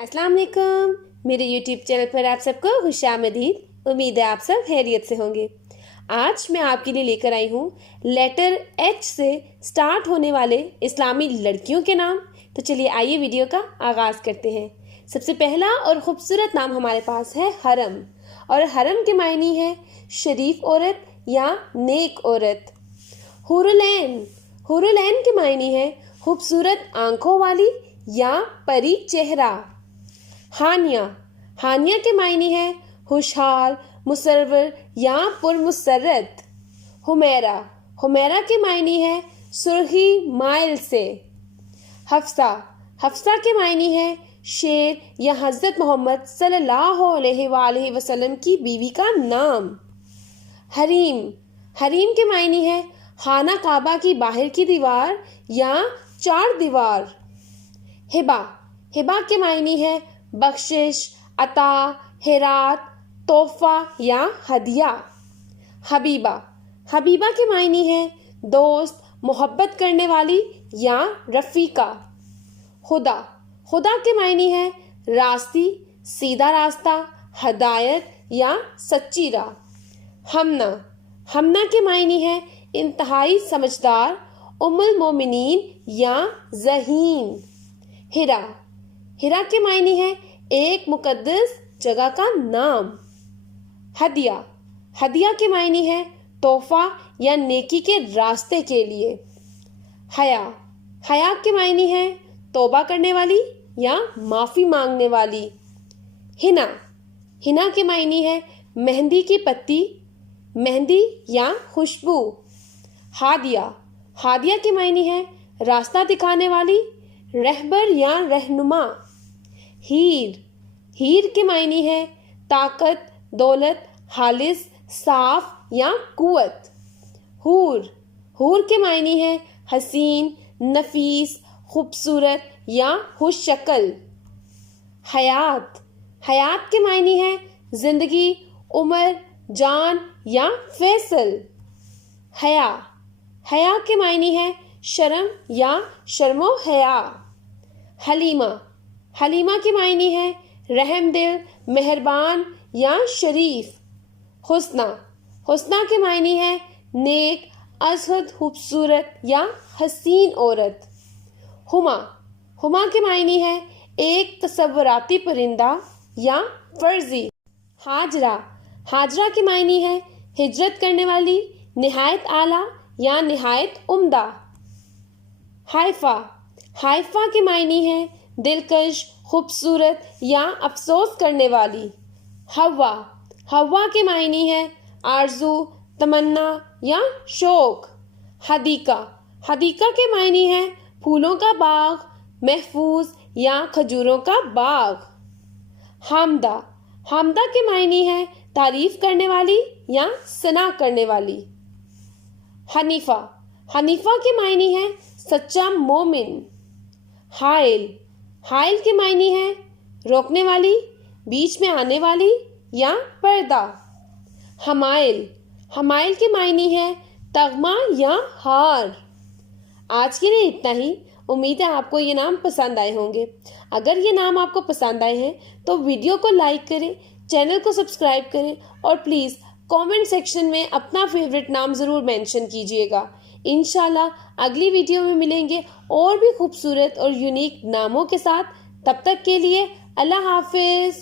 अस्सलाम वालेकुम। मेरे यूट्यूब चैनल पर आप सबको खुशामदीद। उम्मीद है आप सब खैरियत से होंगे। आज मैं आपके लिए लेकर आई हूँ लेटर एच से स्टार्ट होने वाले इस्लामी लड़कियों के नाम। तो चलिए आइए वीडियो का आगाज़ करते हैं। सबसे पहला और ख़ूबसूरत नाम हमारे पास है हरम, और हरम के मायने है शरीफ औरत या नेक औरत। हुरुलैन, हुरुलैन के मायने है खूबसूरत आंखों वाली या परी चेहरा। हानिया, हानिया के मायने है खुशहाल, मुसर्वर या पुरमुसरत। हुमैरा, हुमैरा के मायने है सुर्खी माइल से। हफ्सा, हफ्सा के मायने है शेर या हज़रत मोहम्मद सल्लल्लाहु अलैहि वसल्लम की बीवी का नाम। हरीम, हरीम के मायने है खाना काबा की बाहर की दीवार या चार दीवार। हिबा, हिबा के मायने है बख्शिश, अता, हेरात, तोहफा या हदिया। हबीबा, हबीबा के मायने है दोस्त, मोहब्बत करने वाली या रफ़ीका। खुदा, खुदा के मायने है रास्ती, सीधा रास्ता, हदायत या सच्ची राह। हमना, हमना के मायने है इंतहाई समझदार, उम्मुल मोमिनीन या ज़हीन। हिरा, हिरा के मायने है एक मुकद्दस जगह का नाम। हदिया, हदिया के मायने है तोहफा या नेकी के रास्ते के लिए। हया, हया के मायने है तौबा करने वाली या माफ़ी मांगने वाली। हिना, हिना के मायने है मेहंदी की पत्ती, मेहंदी या खुशबू। हादिया, हादिया के मायने है रास्ता दिखाने वाली, रहबर या रहनुमा। हीर, हीर के मायने है ताकत, दौलत, खालिस, साफ या कुवत। हूर, हूर के मायने है हसीन, नफीस, खूबसूरत या खुश शक्ल। हयात, हयात के मायने है जिंदगी, उम्र, जान या फैसल। हया, हया के मायने है शर्म या शर्मो हया। हलीमा, हलीमा के मायने है रहमदिल, मेहरबान या शरीफ। हुस्ना, हुस्ना के मायने है नेक, अजहद, खूबसूरत या हसीन औरत। हुमा, हुमा के मायने है एक तसव्वुराती परिंदा या फर्जी। हाजरा, हाजरा के मायने है हिजरत करने वाली, निहायत आला या निहायत उम्दा। हाइफा, हाइफा के मायने है दिलकश, खूबसूरत या अफसोस करने वाली। हवा, हवा के मायने है आरजू, तमन्ना या शौक। हदीका, हदीका के मायने है फूलों का बाग, महफूज या खजूरों का बाग। हामदा, हामदा के मायने है तारीफ करने वाली या सना करने वाली। हनीफा, हनीफा के मायने है सच्चा मोमिन। हाइल, हाइल के मायने है रोकने वाली, बीच में आने वाली या पर्दा। हमाइल, हमाइल के मायने है तगमा या हार। आज के लिए इतना ही। उम्मीद है आपको ये नाम पसंद आए होंगे। अगर ये नाम आपको पसंद आए हैं तो वीडियो को लाइक करें, चैनल को सब्सक्राइब करें और प्लीज़ कमेंट सेक्शन में अपना फेवरेट नाम ज़रूर मेंशन कीजिएगा। इंशाल्लाह अगली वीडियो में मिलेंगे और भी खूबसूरत और यूनिक नामों के साथ। तब तक के लिए अल्लाह हाफिज़।